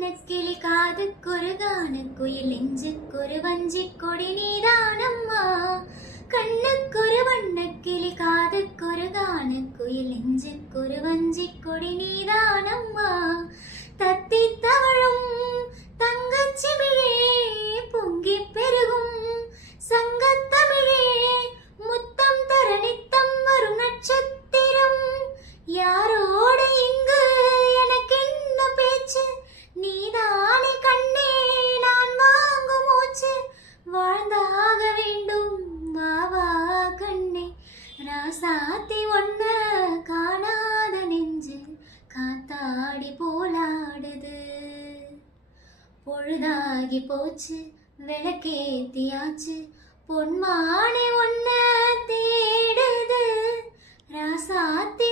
வண்ணக்கிளி காதுக்குருகான குயில் நெஞ்சுக்குரு வஞ்சி கொடி நீதானம்மா. கண்ணுக்குரு வண்ணக்கிளி காதுக்குருகான குயில் நெஞ்சுக்குரு வஞ்சி கொடி நீதானம்மா. தத்தி தவழும் தங்கச்சிமிழே பொங்கி பெருகும் சங்கத்தமிழே முத்தம் தர நித்தம் வரும் நட்சத்திரம். யாரோட இங்கு எனக்கு என்ன பேச்சு, நீதானே கண்ணே நான் வாங்கும் மூச்சு. வாழ்ந்தாக வேண்டும் வாவா கண்ணே, ராசாத்தி ஒன்ன காணாத நெஞ்சு காத்தாடி போலாடுது. பொழுதாகி போச்சு விளக்கேத்தியாச்சு, பொன்மானை ஒன்ன தேடுது. ராசாத்தி